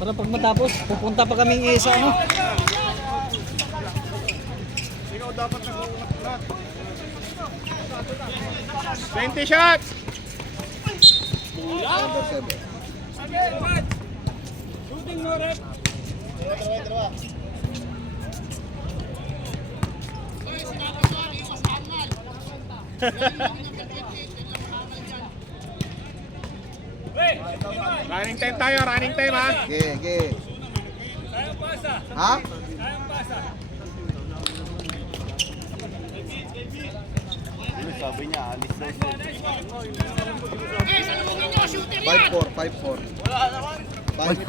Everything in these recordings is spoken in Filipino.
Para pag matapos, pupunta pa kaming isa, ano? Ikaw dapat nag-uunat. 20 shots! Shooting mo, rep! Running time tayo, running time ha. Okay. Ha? Sabi niya, alis daw siya. 5-4, 5-4. Wala naman. 5-0.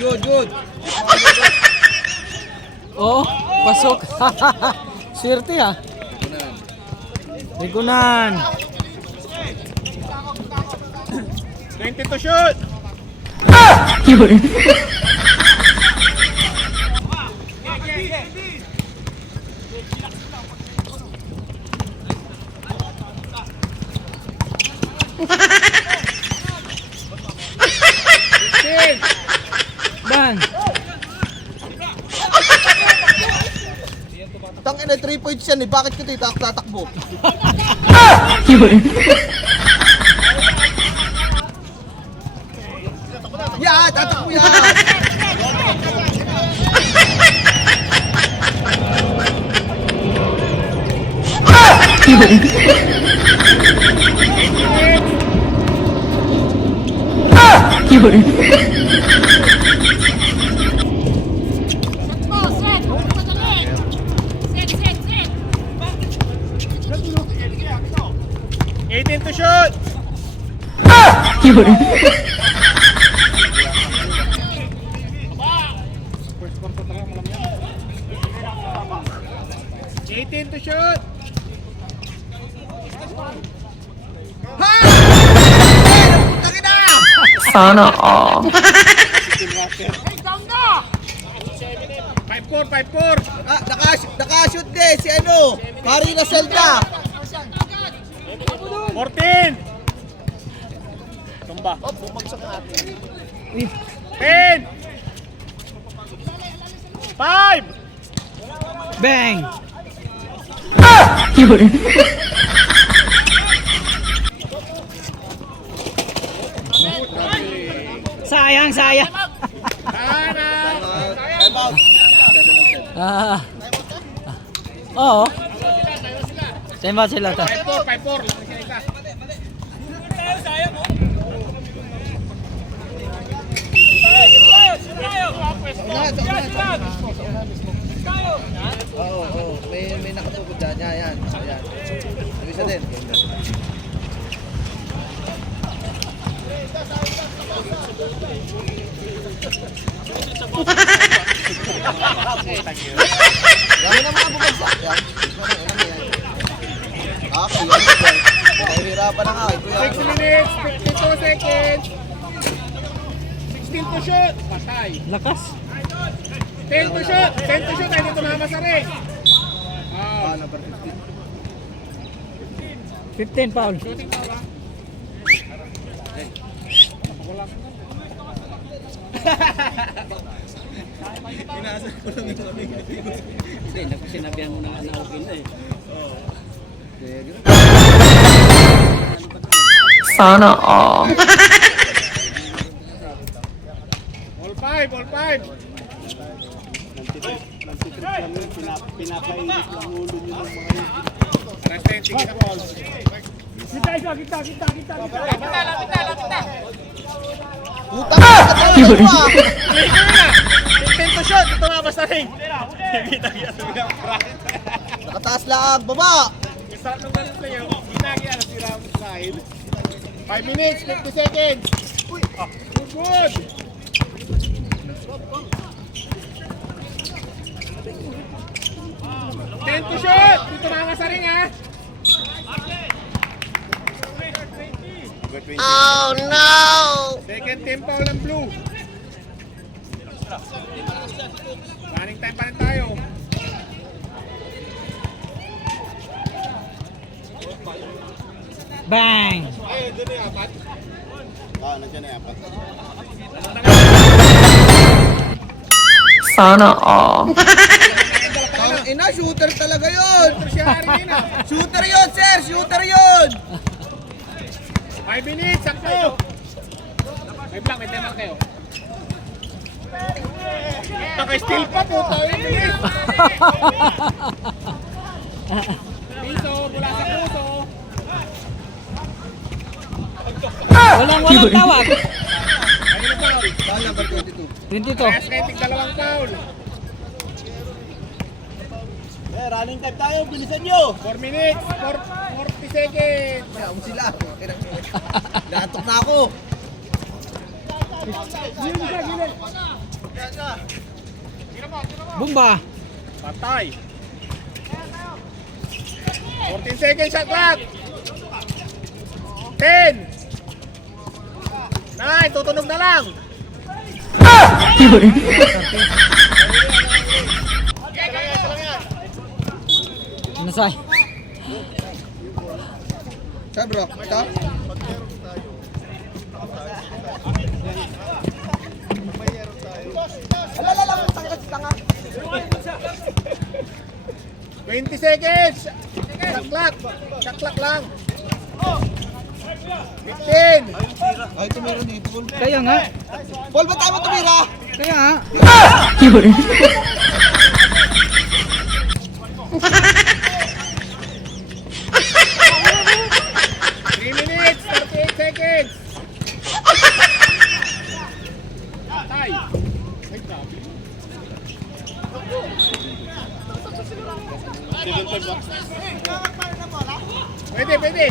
Good. Oh, pasok. Swerte ha. Rigunan. 20 to shoot! Yun. Ban. Tangina, 3 points yan eh. Bakit ka tatakbo? Yun. Yeah, tatakbo yan! Yun. Eighteen to shoot! Yun. 18 to shoot! Sana all. 5-4, 5-4! Ah, nakashoot din si ano, Marina Zelda. 14! Tumba. Oh, bumagsak natin. 10! 5! Bang. Yun. Sayang. Sana! Time out. Ah. Oo. Sema sila ta. 5-4, 5-4. Oo. May nakatukod dyan. Yan. Yung isa din. Yan na mga bumagsak. Yan. Okay, yan. Nahihirapan na nga. 6 minutes, 52 seconds. 16 to shoot. Patay. Lakas. 10 to shoot. 10 to shoot. Ay, dito tumama sa ring. Number 15. 15 foul. Shooting pa ba? Inaasal ko lang yung kami. Hindi, sinabihan mo na okay na eh. Sana all. All 5, all 5. Pinapainit lang ulo nyo ng mga yun. Arrested, sige na ball. Kita. Puta ka! Katawin mo! 15 to shoot. Tumama sa ring. Kita. Nakataas lang! Baba! Start ng ganun player. Ginagaya na si Ramos side. 5 minutes, 50 seconds. Good. 10 to shoot. Dito mga sa ring ha. Oh no! Second team foul ng blue. Running time pa rin tayo. Bang! Ay, doon na yung apat. Nandiyan na yung apat. Sana all. Ang ina, shooter talaga yun! Si Harry na. Shooter yun, sir! Shooter yun! 5 minutes, sakto. May block, may tema kayo. Naka-steal pa po tayo. Piso, mula sa puso. Walang tawag. Ano na foul? Foul number 22. 22. Kaya skating dalawang foul. Running time tayo, bilisan nyo! 4 minutes, 40 seconds. Kaya mo sila. Natok na ako. Bumba. Patay. 14 seconds shot clock. 10. 9, tutunog na lang. Ano say? Saan bro? Ito? $20 seconds. Shot clock. Shot clock lang. 15. Ay, tumira dito, Paul. Kaya nga. Paul, ba't tayo mo tumira? Kaya nga. Three minutes, 38 seconds. Tay. Wait lang. Pwede, pwede.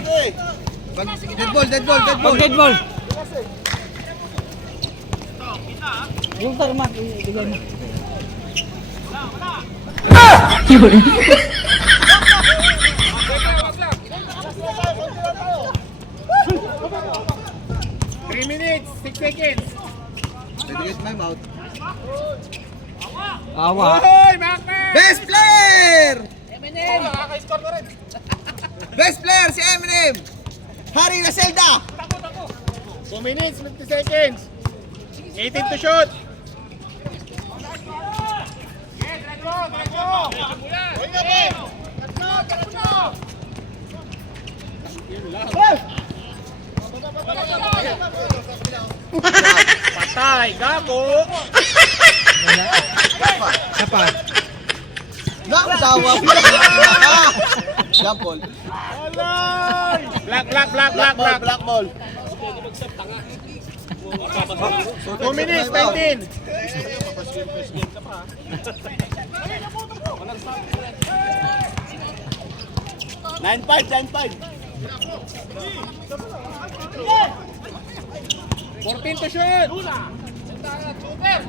Dead ball, dead ball, dead ball. Pag dead ball. Yung tarmac, ibigay mo. Three minutes, 6 seconds. Dedicate my mouth. Awa. Hoy, Macman! Best player! Eminem! Nakaka-score ko rin. Best player si Eminem! Harry na Zelda! 2 minutes, 50 seconds. 18 to shoot. Yes, let's go, let's go. Hoy, gabi. Let's go, let's go. Patay, gago. Sapa. Nakatawa! Jump ball. Alay! Black, black, black, black, black. Black ball. 2 minutes, 19. Nine five. 14 to shoot.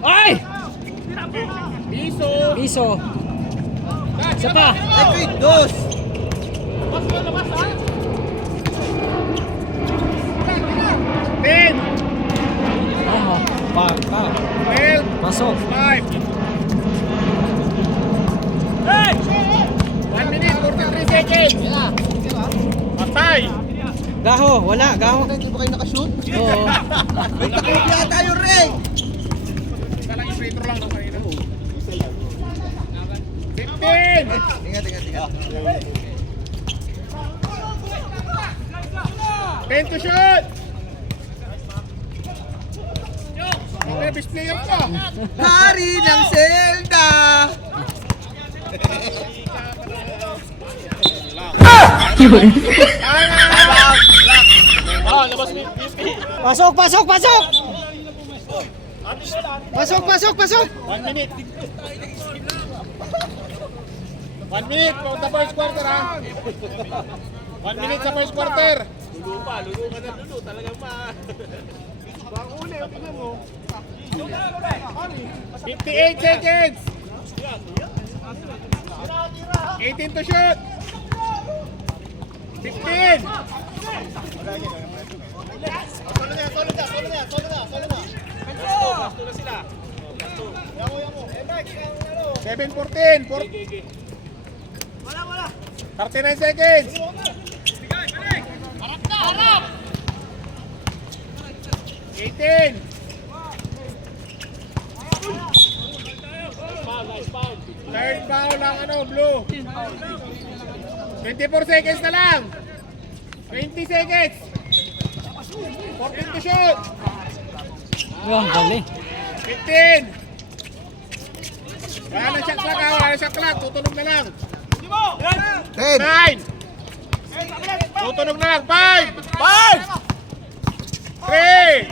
Ay! Piso. Piso. Sapa. Epic, dos! 10, Aha. Baka. 12, Pasok. 5. 1 minute, 43 seconds. Patay. Gaho. Wala. Gaho. Hindi ba kayo nakashoot? Oo. May takot yata yung Ray! Isa lang yung free throw lang ng kanina mo. 15. Ingat. 10 to shoot. Okay, best player pa. Harry ng Zelda! Ah, labas mo. Pasok. Pasok. Pasok. Pasok. 1 minute. 1 minute for the first quarter, ha? 1 minute sa first quarter. Lulu ka na lulu. Talagang Bang uli, tingnan mo. 58 seconds. 18 to shoot. 15. Solo na. 7:14. 39 seconds. Harap! 18. Third foul lang blue. 24 seconds na lang. 20 seconds. 14 to shoot. Ang galing. 15. Wala na shot clock, wala na shot clock. Tutunog na lang. 10. 9. Tutunog na lang. 5. 3.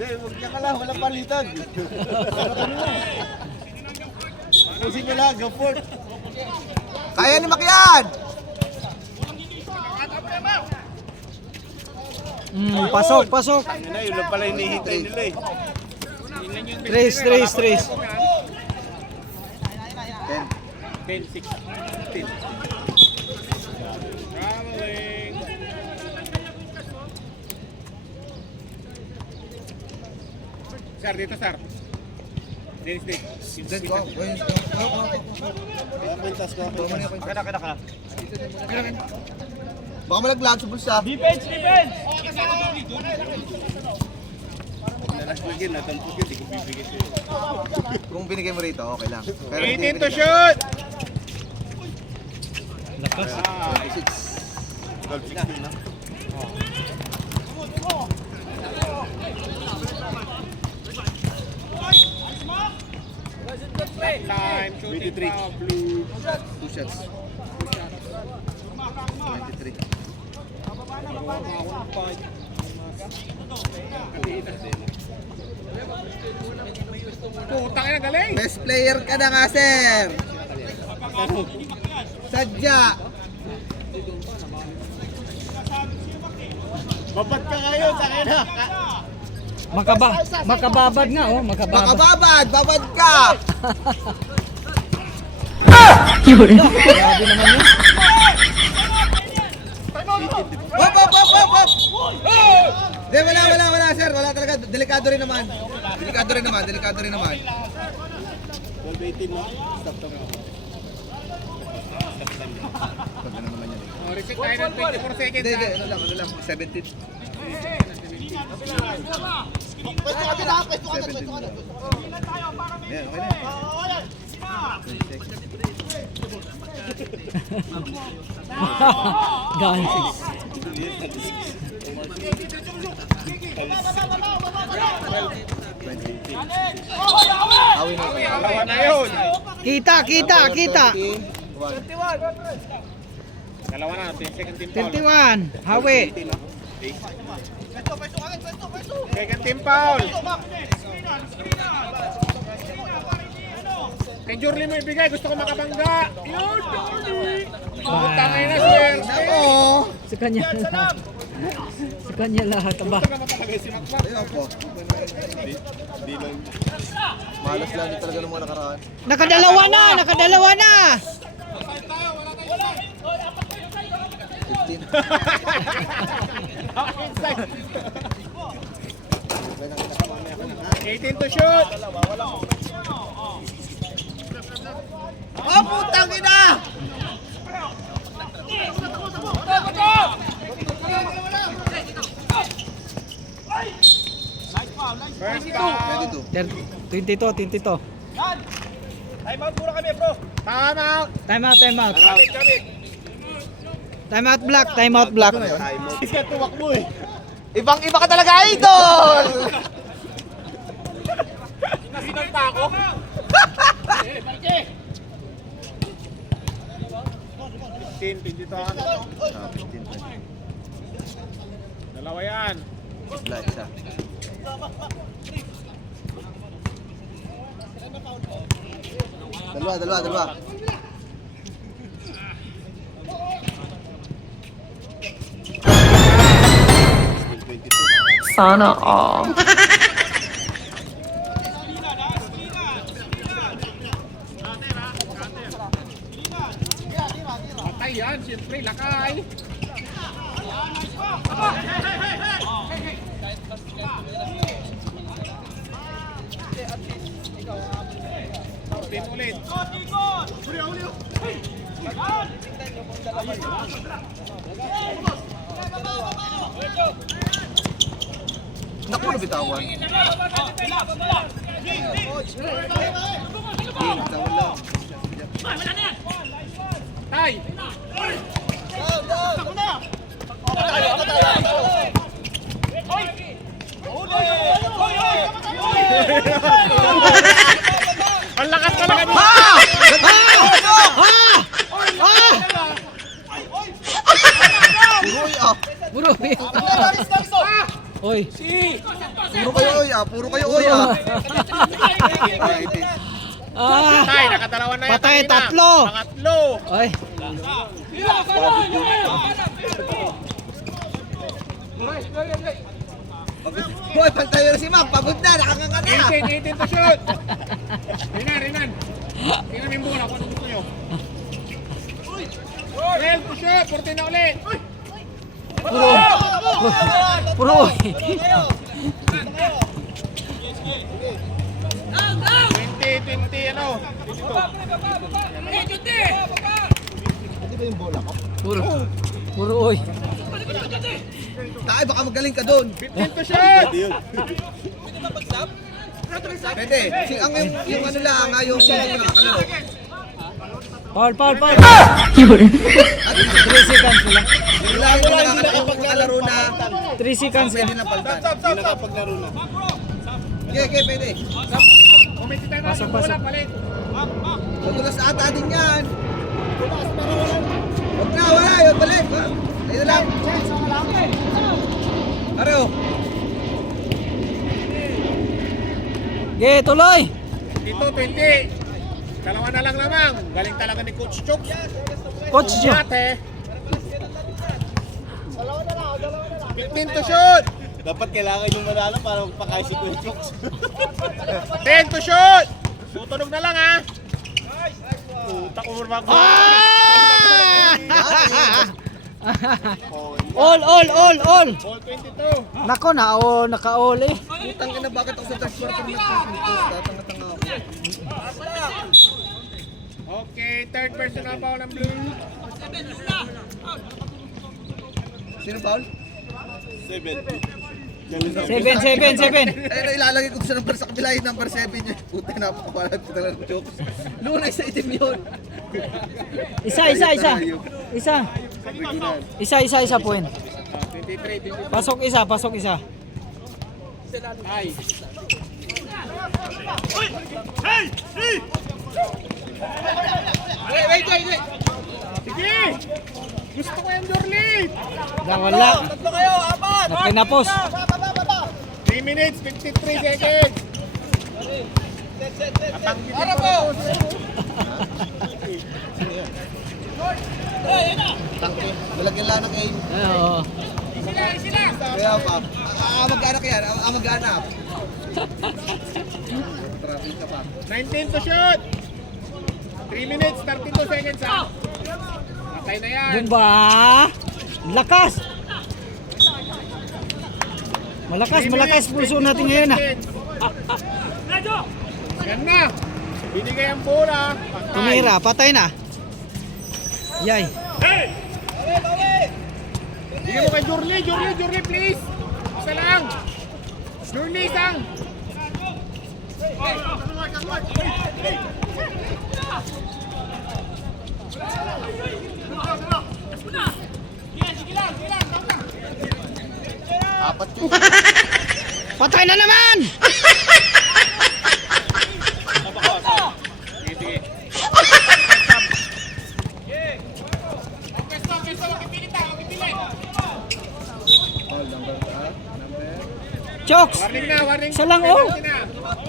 Huwag niya ka lang, walang palitan. Pusin nyo lang, go for it. Kaya ni Macyan! Pasok. Yun lang pala hinihintay nila eh. Trace. 10, 6, 15. Traveling. Sir, dito sir. Dennis. Kada. Baka malaglag sa bulsa. Defense! Kung binigay mo rito, okay lang. Pero 18 to shoot! Lakas. 12-16 na. Time, shooting foul, blue. 2 shots. 23. Putang ina, galing! Best player ka na nga, sir! Sadya! Babat ka ngayon, tangin na! Makababad nga, oh. Makababad! Babad ka! Grabe naman yun. Hop! Hindi, wala, sir. Wala talaga. Delikado rin naman. 12-18 mo. Stop to. Pag ano naman yan. Oh, reset tayo ng 24 seconds. Hindi, ano lang. 17. Pwesto ka na. Ayan, okay na. Gansig. Awin na. Dalawa na yun. Kita. 21. Dalawa na, 10 second team foul. 21. Hawi. Second team foul. Kay Jorly mo ibigay, gusto ko makabangga. Yun, Jorly. Tangay na, sir. Ako! Sa kanya lahat. Sa kanya lahat. Aba. Ito naman talaga yung sinakmak. Ayun po. Malas lang talaga ng mga nakaraan. Nakadalawa na. 15. Inside. 18 to shoot. Oh, putang ina! First foul. 22. Time out muna kami, bro. Time out. Time out. Gamit. Time out block. Iska tuwak mo eh. Ibang-iba ka talaga, idol! Nasinal pa ako. Dito ako. 15. Dalawa yan. Black isa. Dalawa. Sana all. Lakay yan, siyempre, lakay. Ulit, ulit. Naku, nabitawan. Tay! Ang lakas talaga dito! Uy, ah. Puro. Oy. Puro kayo, oy, ah. Puro kayo, oy, ah. Ah. Tay, nakadalawa na yan. Patay, kanina. tatlo. Pangatlo. Oy. Boy, pantay na si Mac. Pagod na, nakakanga na. 18 to shoot. Rinan. Tingnan mo yung bola kung ano gusto nyo. 12 to shoot, 14 na ulit. Puro. Oy. 20, ano? Puro oy. Tay, baka magaling ka doon. 15 to shoot. Pwede. Yung ano lang, yung nakakalaro. Foul. At 3 seconds lang. yung lang yung nakakalaro na 3 seconds pwede lang. na palitan. Yung nakapaglaro na. Okay, pwede. Kumiti tayo na yung Pasok. bola, palit. Magulas ata din yan. Huwag na, wala. Yung balik. Ayun lang. Areo. Okay, tuloy. Dito, 20. Dalawa na lang naman. Galing talaga ni Coach Chok. Coach Jo. Ate. 15 to shoot. Dapat kailangan yung manalo para magpakain si Kuya Chooks. 10 to shoot. Tutunog na lang ha. Puta ko muna ako. All. Ball 22. Nako na, naka-all eh. Putang ina, bakit ako sa third quarter nagsisintos? Tatanga-tanga ako. Okay, third personal foul ng blue. Sino foul? 7. Eh, ilalagay ko sa number sa kabila yung number 7 yun. Puta, napakawalan ko talaga ng jokes. Lunay sa itim yun. Isa. Isa point. 23. Pasok isa. Ay. Sige! Gusto ko yung Dorlit! Wala. Napinapos. 3 minutes, 53 seconds! Atanggi din po! Tangke, malagyan lang ng aim. Oo. Kaya pa, mag-anak yan, mag-anak. Traffic ka pa. 19 to shoot! 3 minutes, 32 seconds ha! Patay na yan! Bumba. Lakas. Malakas puso natin ngayon ah. Yan na! Binigay ang bola! Patay! Tumira, patay na. Yay. Bigyan mo kay Jurli please! Isa lang! Jurli, isang! Apat yun. Patay na naman. Chokes. Warning. Isa lang, oh.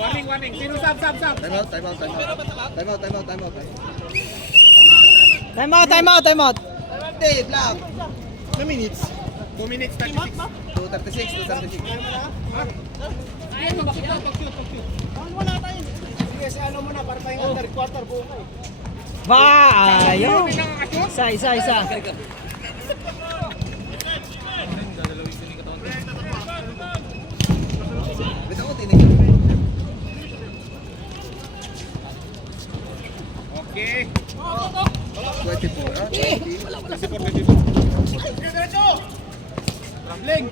Warning. Sino sab? Time out. Dave lang. 2 minutes. 2 minutes, 36. 2:36. Ayun, mag-shoot. Sige, sa ano muna para tayong third quarter buo. Ba, ayaw. Isa. Basta ko tinig. Okay. 24. Ah, 20. Rambling.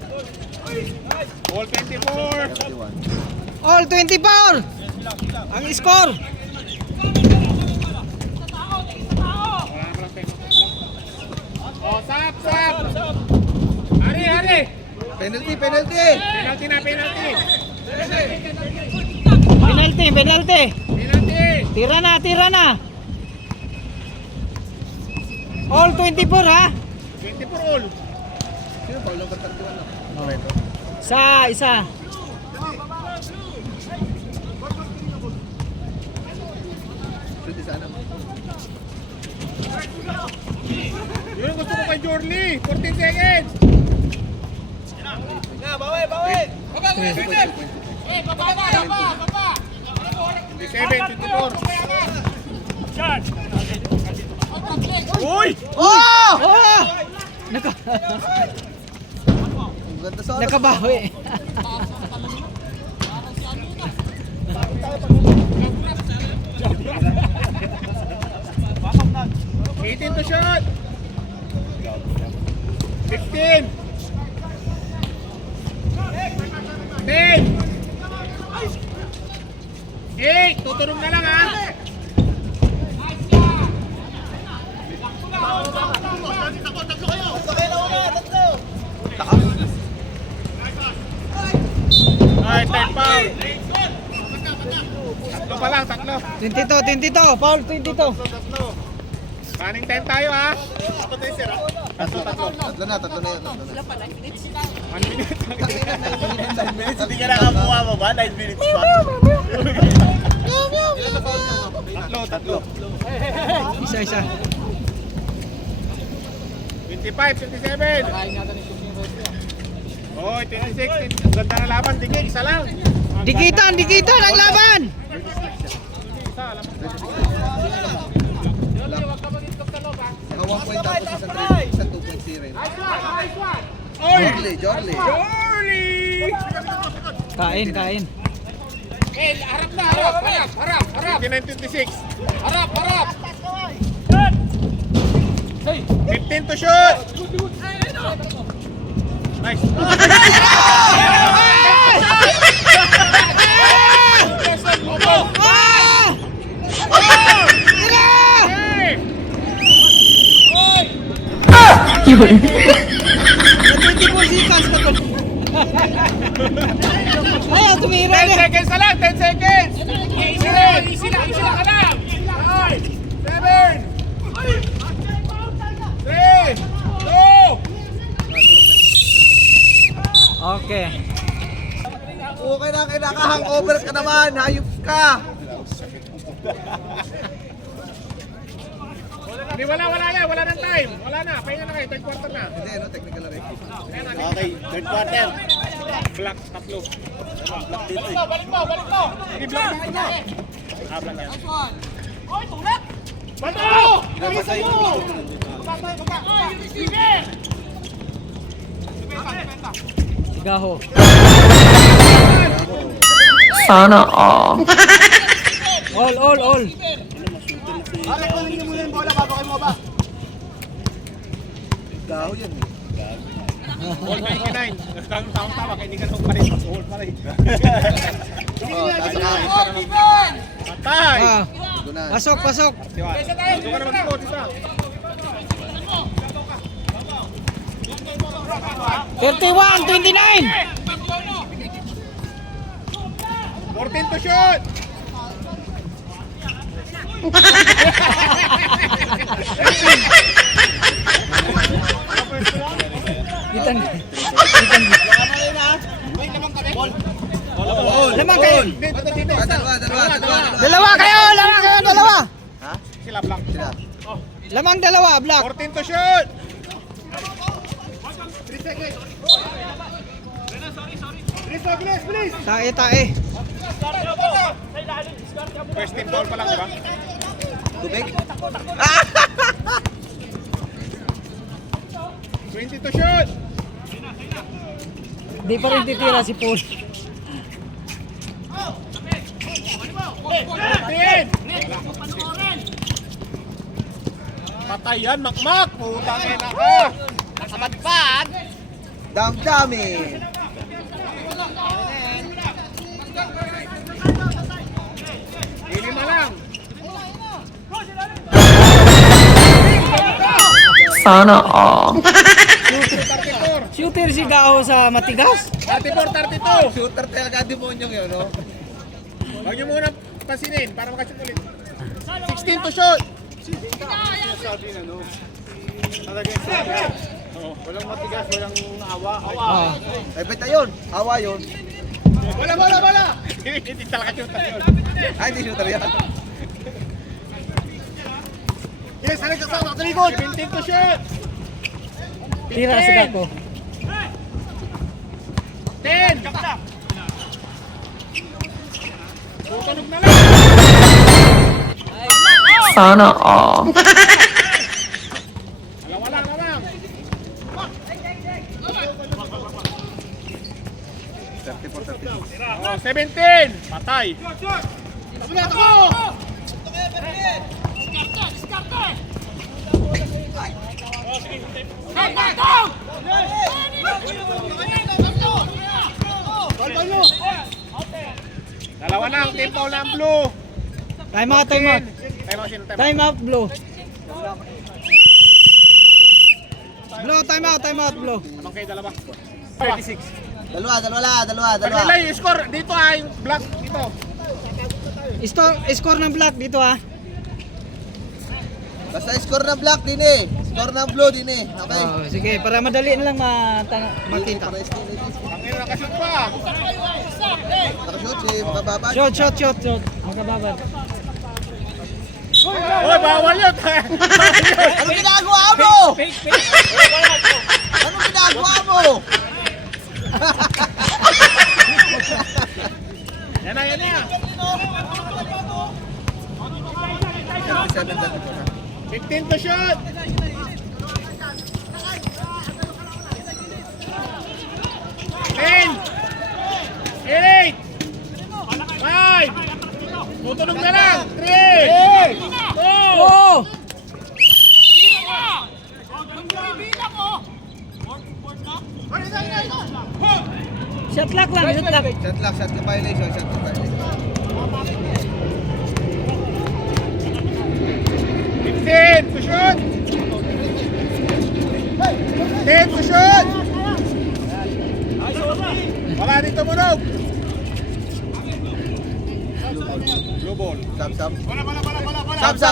Ball 24. 31. All 24. Ang score. Oh, sap. Hari. Penalty. Penalty na, penalty. Penalty. Penalty. Tira na. All 24 ha. 24 all. Sino foul number 31 na? Isa. Shoot isa na. Yun ang gusto ko kay Jorly. 14 seconds. Bawi! 27, 24. Uy! Oh! Ang ganda sa oras. Nakabawi. 18 to shot. 15. 10. 8. Tuturong na lang ha. Ay, third foul. Tatlo pa lang, tatlo. 22. Foul 22. Running 10 tayo ha. Tatlo. Tatlo na yun. 1 minute. 9 minutes, hindi ka nakakuha mo ba? 9 minutes pa. Tatlo. Isa. 25, 27. Oy, 26. Ang ganda na laban. Tingin, isa lang. Dikitan ang laban. Naka 1 point tapos isang 2.0 rin. Oy! Jorly. Kain. Harap na, harap. 29-26. Harap. 15 to shoot. Nice. Ayaw, tumira 10 na. seconds na lang, 10 seconds. Easy lang ka lang. 7. 3. 2. Okay. Okay na, kinaka-hangover ka naman. Hayop ka. Hindi, wala nang time. Wala na, pahinga na kayo, third quarter na. Hindi, no? Technical na rin. Okay, third quarter. Black, tatlo. Black dito eh. Balik mo. Hindi, black dito na. Black yan. Bato! Pinapatay mo. Sigaho. Sana all. All. Gaho yan eh. Ball 29. Tama, kaya hindi ka nung parin. Ball pa rin. Oh, taas na. Patay! Ito na. Pasok. Ito ka naman coach isa. 31-29. 14 to shoot! Gitan. Ball. Lamang kayo. Dito. Dalawa kayo. Ha? Sila black. Sila. Lamang dalawa, black. 14 to shoot! Please. Tae. First team ball pa lang, diba? Tubig? 22 shoot! Di pa rin titira si Paul. 15! Patay yan, makmak! Putang ina ka! Nakamadpad! Damdamin. Lima lang! Sana all. 34! Shooter si Gao sa matigas. 34-32! Shooter talaga demonyong yun, no? Huwag niyo muna pasinin para makashoot ulit. 16 to shoot! Walang matigas, walang awa. Ah. Ay, beta yun. Awa yun. Wala! Hindi talaga shooter yun. Ay, hindi shooter yan. Yes, halika sa likod! 15 to shoot! Tira si Gao. 10! Tutunog na lang! Sana all. Wala lang! 34-32. Oh, 17! Patay! Dalawa lang, team foul ng blue. Time out, time out. Time out, sino time out? Time out, Blue. Blue, time out, Blue. Anong kayo dalawa? 36. Dalawa. Pag-relay, score dito yung black dito. Score ng black dito ah. Basta score ng black din eh. Score ng blue din eh. Okay? Oh, sige, para madali na lang makita. Ang ina nakashoot pa. Nakashoot si Makababa. Shot. Magkababad. Hoy, bawal yun. Ano ginagawa mo? Fake. Ano ginagawa mo? Yan na. 15 to shoot. 10, 8, 5, tutunog na lang. 3, 2, Oh! Shot lock lang, shot lock. Shot ka violation. 15 to shoot. 10 to shoot. Wala din tumunog. Blue ball. Sab. Wala.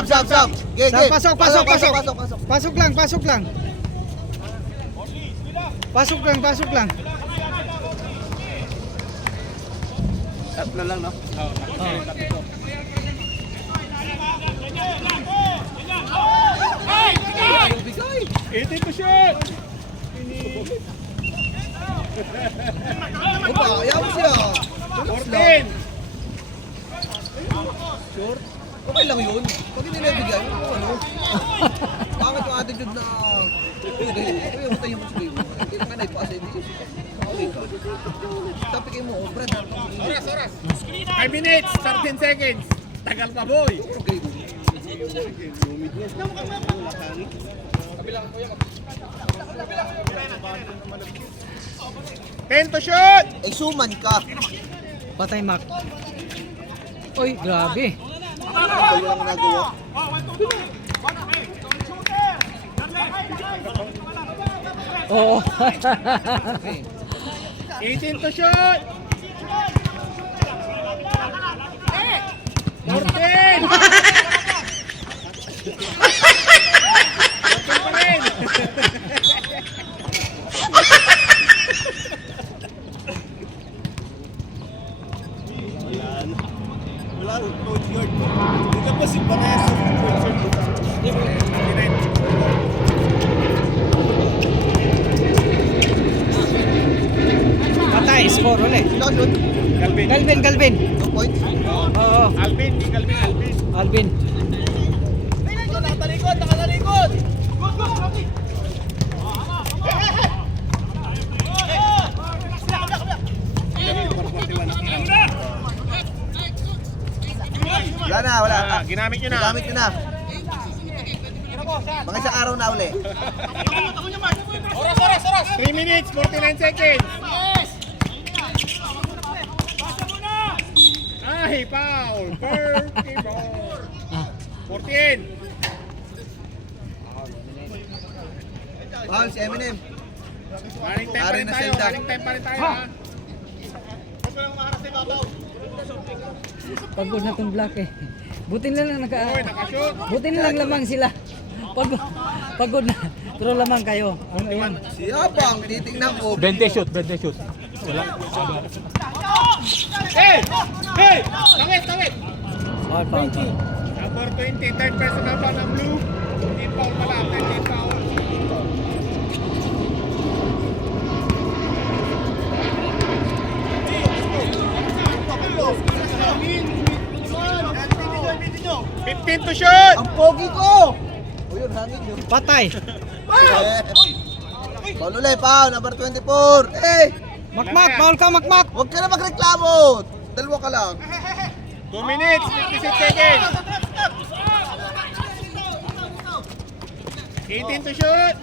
Sab. Game. Pasok. Pasok lang. Pasok lang. Tap na lang, no? Oh. 18 to shoot. Opa, ayaw mo siya. 14. Sure? Okay lang yun. Pag hindi nabigyan, ano? Bakit yung attitude na... Uy, matay yung muslim. Hindi ka nga naipasa. Okay ka. Tapikin mo, Brad. Oras. 5 minutes, 13 seconds. Tagal pa, boy. Okay. 10 to shoot. Eh, suman ka. Patay Mac. Uy, grabe. Ano yung nagawa? Oo. 18 to shoot. 14. 14 pa rin. Wala, coach yard. Hindi ka pa si Pares. Coach yard dito. Patay, score ulit. Sino shoot? Galvin. Galvin. 2 points. Oo. Alvin. Alvin. nyo na. Gamit nyo na. Mga isang araw na uli. 3 minutes, 49 seconds. Ay, foul. 14. Foul si Eminem. Running time pa Ari rin na tayo. Zelda. Running time pa rin tayo, ha? Pagod na tong black eh. Buti na lang Uy, nakashoot. buti na lang lamang sila. Pagod na. Pero lamang kayo. Ano yan? Si Abang, titignan ko. 20 shoot. Wala. Hey! Hey! Tawid! Foul. Number 20, third personal foul ng blue. Team foul pala, 13 foul. $15 to shoot! Ang pogi ko! O yun, hangin yun. Patay. Foul ulit, foul. Number 24. Eh! Makmak, foul ka, makmak. Huwag ka na magreklamo. Dalawa ka lang. 2 minutes, 56 seconds. 18 to shoot.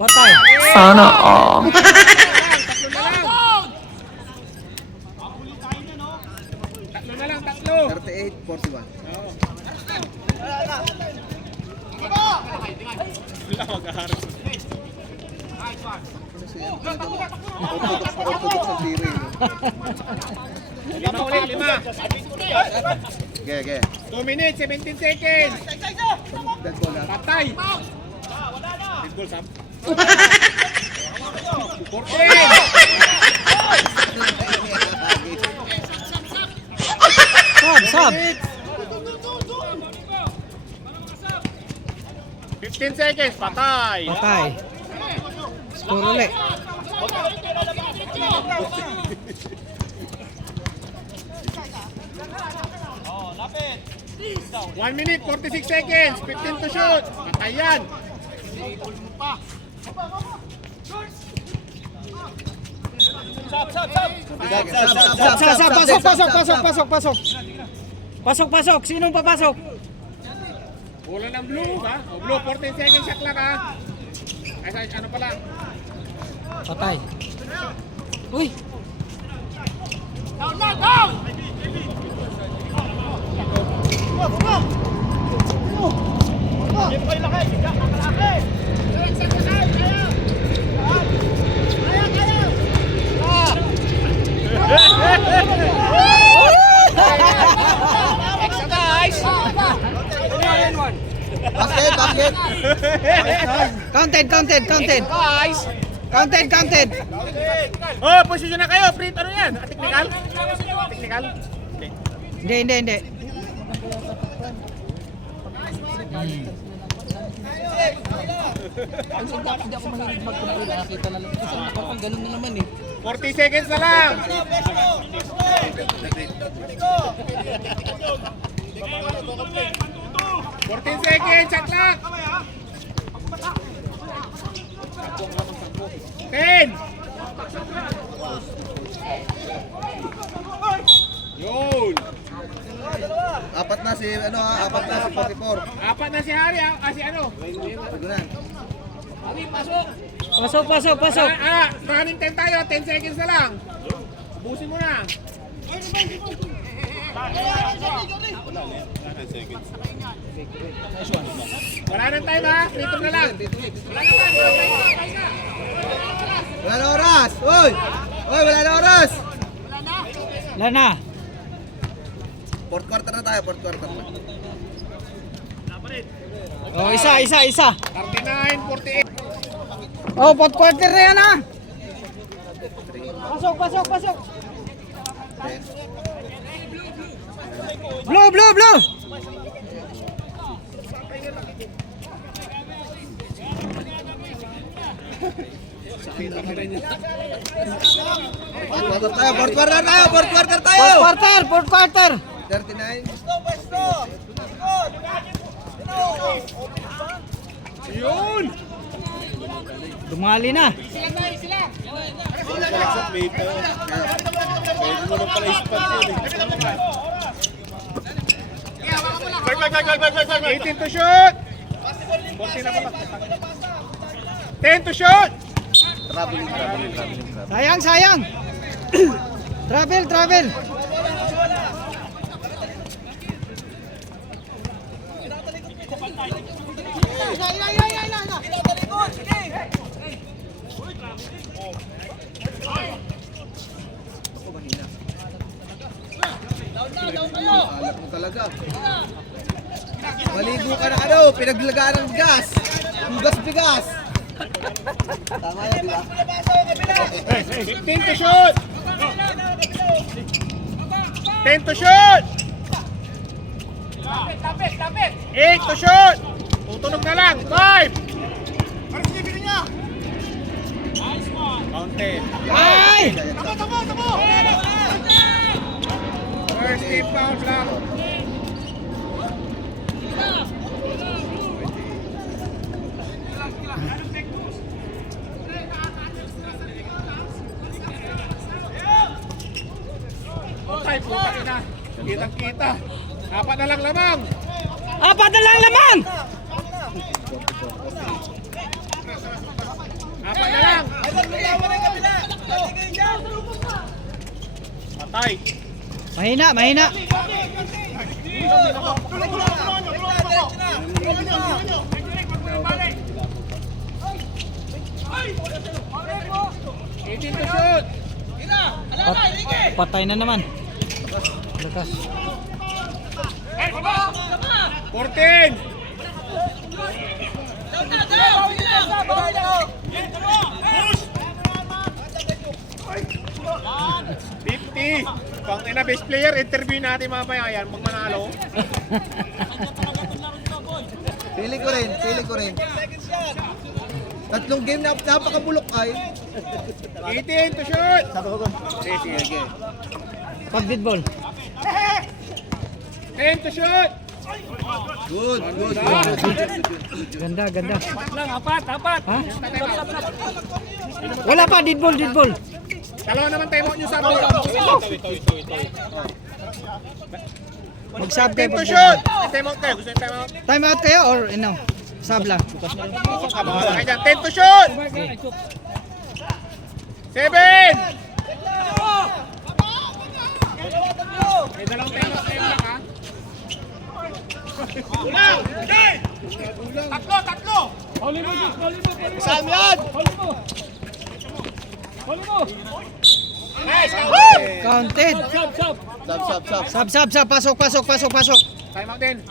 Patay. Sana all. Tatlo na lang, tatlo. 38-41. Wala, mag-aharap. Orthodox ang tiro yun. 5 ulit, 5. Ge. 2 minutes, 17 seconds. Dead ball ha. Patay. Dead ball, Sam. 14. Sab. 15 seconds, patay. Patay. Score ulit. One minute, 46 seconds, 15 to shoot. Patay yan. Pasok. Sinong papasok? Bola ng blue, ha? O blue, 14 seconds shot lang, ha? Ay, ano pa lang? Patay. Uy. Basket. Counted. Oh, posisyon na kayo. Free, ano yan? Technical? Hindi. Hindi ako mahilig mag-compare. Nakakita na lang. Kasi nakapang ganun na naman eh. 40 seconds na lang. Fourteen seconds, shot clock. 10. Yun. Apat na si 44. Apat na si Hari, si ano? Pagkunan. Pasok. Running time tayo, 10 seconds na lang. Ubusin mo na. Wala nang time, ha? Free na lang. Wala na oras. Uy, wala na oras. Lana. Fourth quarter na tayo, fourth quarter na. Oh, isa. 39-48. Oh, fourth quarter na yan ah. Pasok. Blue. Fourth quarter tayo. Fourth quarter. 39. Yun! Dumali na. Sa meta. Pwede mo na pala ispat yun eh. 18 to shoot! 14 na pala. 10 to shoot! Sayang, sayang. Travel. Ako, mahina. Alat mo talaga. Maligo ka na ano, pinaglagaan ng bigas. Bigas. Tama yan, di ba? 15 to shoot! 10 to shoot! 8 to shoot! Tutunog na lang. 5! Kaunti. Ay! First team foul block. Okay, puta ina. Kitang-kita. Apat na lang lamang. Apat na lang laman! Apat na lang. Patay. Mahina. Eighteen to shoot. Patay na naman. Lakas. 14. Pang ina best player, interview natin mamaya yan pag manalo. Pili ko rin. Tatlong game na napakabulok ay. 18 to shoot. Sige. Pag dead ball. 10 to shoot. Good. Ganda. Apat. Ha? Wala pa, dead ball. Dalawa naman time out nyo sa ball. Mag-sub 10 kayo. to shoot. Time out kayo. Gusto yung time out? Time out kayo or no? Sub lang. Okay dyan. 10 to shoot. 7. May dalawang time out kayo lang ha. Tatlo! Saan yan? Nice! Counted. Sub. Sub. Pasok. Time out din.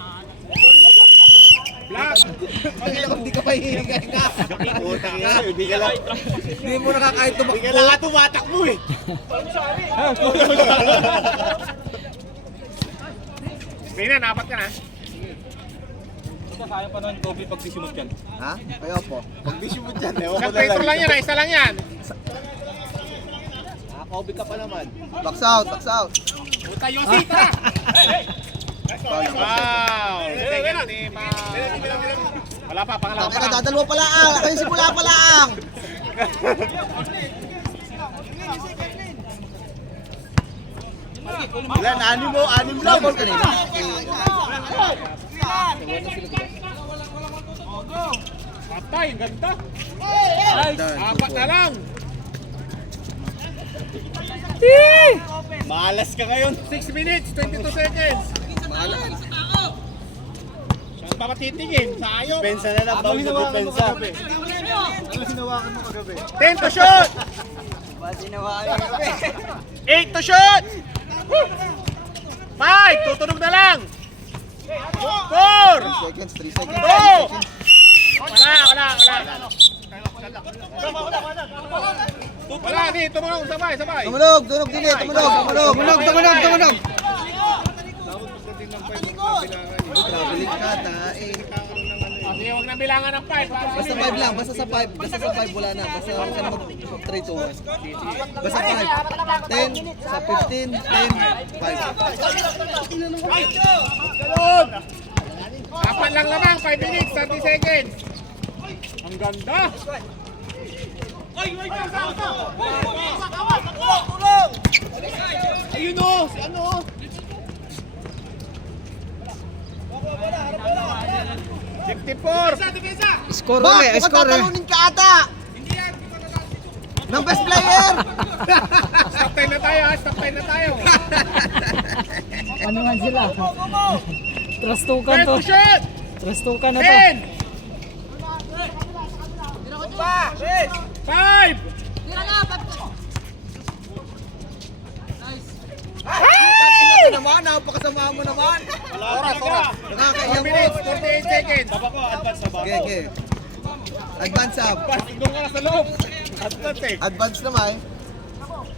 Black! Hindi ka pa hihingay na. Putang ina, hindi ka lang. Hindi mo nakakahit tumakbo. Hindi ka lang tumatakbo eh. Binan, apat ka na. Kaya pa naman Kobe pag disimot yan. Ha? Kaya po. Pag disimot yan, ewan ko Isang na free throw lang yan, isa lang yan. Kobe ka pa naman. Box out. Puta yung sita! Wow! Wala pa, pangalawa pa Tangina, lang. dadalwa pala ang. Kayo simula pala ang. Ilan? Anim lang. Ball kanina. Patay, ganda. Apat na lang. Malas ka ngayon. 6 minutes, 22 seconds. Saan pa matitigin? Sayang. Pensa na lang, bawi sa depensa. 10 to shoot! 8 to shoot! 5! Tutunog na lang! 4! 3 seconds. Go! Wala. Wala, di, tumulong, sabay. Tumunog din eh. Tumunog. Tumunog. Traveling ka, tae. Sige, huwag na bilangan ng 5. Basta 5 lang, basta sa 5 wala na. Basta huwag ka na mag-3 to 1. Basta 5. 10, sa 15, 10, 5. Apat lang naman, 5 minutes, 30 seconds. Ang ganda. Ayun o, si ano o. 54. Score Bak, ulit, mukhang score. tatalunin ka ata! Ng best player! Stop time na tayo ha, stop time na tayo. Ano nga sila? Trastukan First to. to shoot. Trastukan na to. 10. 5. Ito naman, napakasama mo naman! Oras. 4 Nakakaiyak minutes, mo! 48 seconds. Okay, okay. Advance up. Doon ka na sa loob. Advance eh. Advance naman.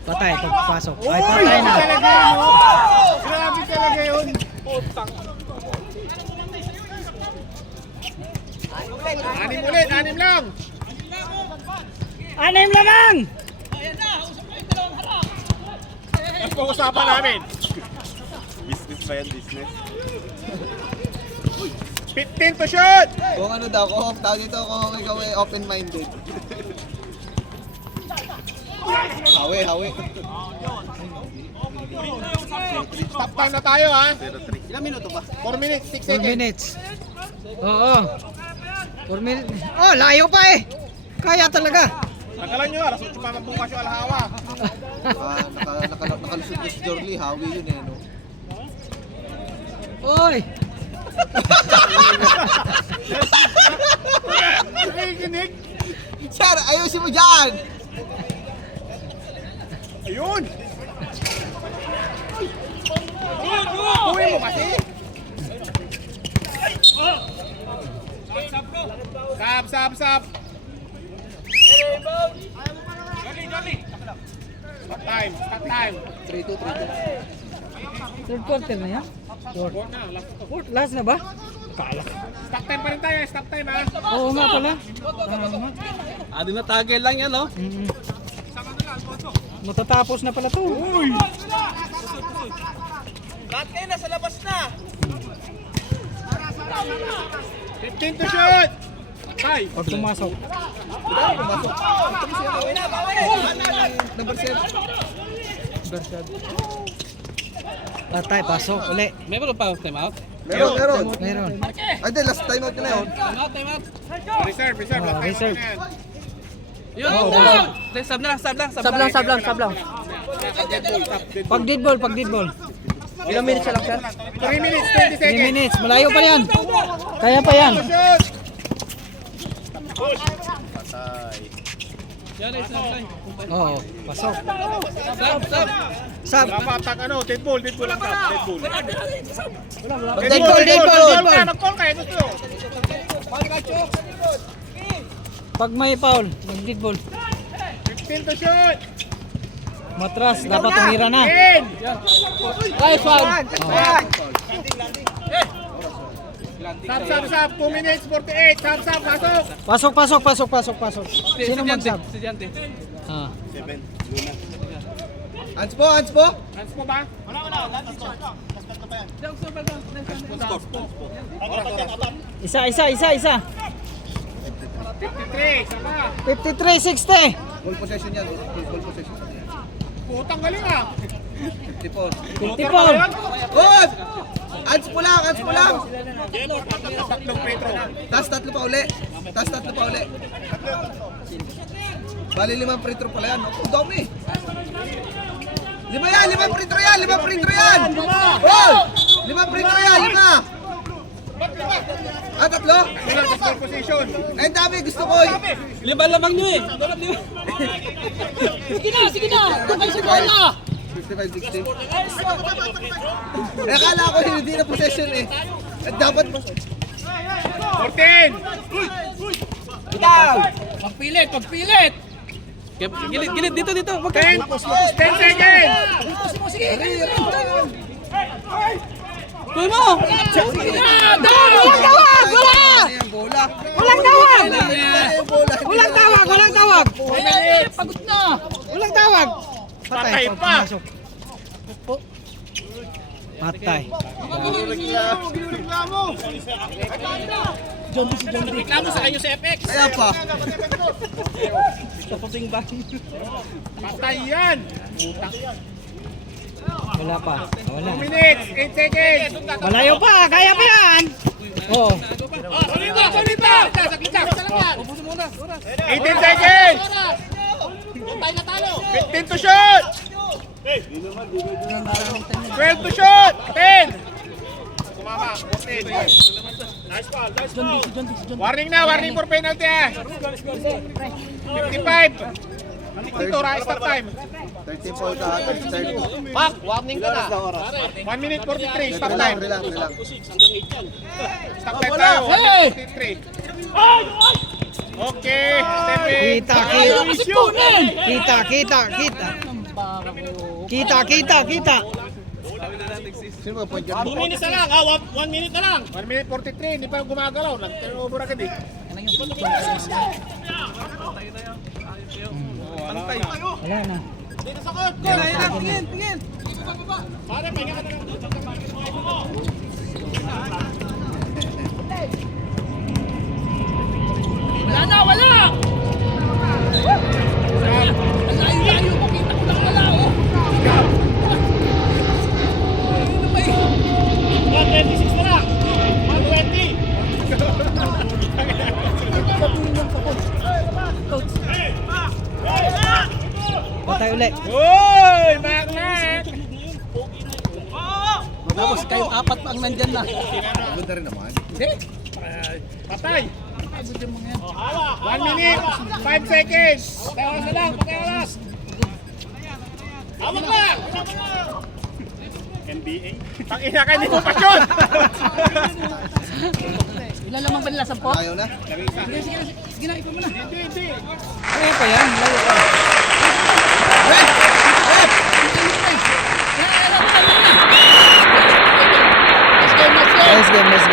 Patay, pagpasok. Ay, Uy, patay na. talaga yun. Oh. Grabe talaga yun. Putang. 6 ulit, 6 lang. 6 lamang! Ang pag-usapan namin. Business ba yan, business? 15 to shoot. Kung ano daw, kung tawag dito kung ikaw ay open-minded. Hawi. Stop time na tayo ha. 0-3. Ilang minuto ba? 4 minutes, 6 4 seconds. minutes. Oo. 4 minutes. Oh, layo pa eh. Kaya talaga. Nagalan nyo, alas 8 pa magbukas yung alhawa. Nakalusot na si Jorly, hawi yun eh, no? Oy! Nakikinig. Sir, ayusin mo dyan! Ayun. Uwi mo kasi. Sab. Stop time. 3-2. Third quarter na yan? Fourth na, last to. Fourth, last na ba? Kala. Stop time pa rin tayo, stop time ha. Oo nga pala. Tama. Adi na tagel lang yan, no? Mm. Matatapos na pala to. Uy! Lahat kayo nasa labas na! 15 to shoot! Tay! Pag pumasok. Number 7. Bersad. Patay, pasok. Uli. Meron pa time out? Meron. Meron. Ay, di, last time out ka na yun. Time out! Reserve. Oh, Last time reserve. na yan. Yun! Sab lang! Sab lang. Pag dead ball. Ilang minutes lang, sir? 3 minutes, 20 3 seconds. minutes. Malayo pa yan. Kaya pa yan. Shoot! Yan ay sab lang! Oo, pasok. Sab! Sab. Wala pa attack ano, dead ball lang ka. Dead ball. Dead ball. Mag-call kayo, gusto. Pag may foul, mag-dead ball. 15 to shoot! Matras, dapat tumira na. 10! Ay, foul. Sab, 2 minutes, 48. Sab, pasok. Sino mag-sub? Estudyante! Ah. 7. Luna. Hands po! Hands mo ba? Isa. 53, sama. 53-60. Ball possession yan. Ball possession. Putang galing ah. 54. 54. Oh! Hands po lang! Tatlong free throw. Tas tatlo pa uli. Bali 5 free throw pala yan. Oh, dami. 5 free throw yan! 5 free throw yan! Oh! 5 free throw yan! 5! Ah, tatlo? Ilang sa score position. Ay, dami. Gusto ko. 5 lamang nyo eh! Dapat 5! Sige na. Tapay sa bola. 55-60. Eh, akala ko hindi na possession eh. At dapat 14! Pagpilit. Gilid! Dito! Wag 10 seconds! Tuloy mo! Walang tawag. Pagod na. Walang tawag. Patay pa! Matay. Reklamo sa kayo sa FX. Kaya pa. Patay yan. Wala pa. Wala. 2 minutes, 8 seconds. Malayo pa. Kaya pa yan. Oo. Solita! Sa gitna, sa lang 18 seconds. 15 to shoot. 12 to shoot. 10. Kumama, 14. Nice ball. Warning na, warning for penalty ah. 55. Dito, start time. 30 fall ka, 30. Mark, warning ka na. 1 minute 43, start time. Relax. Start time na, 1 minute 43. Okay, step in. Kita. Sino ba point guard? 2 minutes na lang, 1 minute na lang. 1 minute 43, hindi pa gumagalaw. Nag-turnover agad eh. Wala na. Dito sa court. Tingin. Pare, pahinga ka na lang. Wala! Layo, makita ko lang wala, oh. 126 na lang. 120. Patay ulit. Uy! Back! Tapos kayong apat pa ang nandyan na. Ganda rin naman. Patay! 1 minute, 5 seconds. Tawas na lang, pagkawas. Hawak na! NBA? Pang-ina ka, hindi mo pa shoot! Ilan lamang ba nila? 10? Ayaw na. Sige na, ikaw mo na. Hindi. Ano pa yan? Layo pa. Let's game.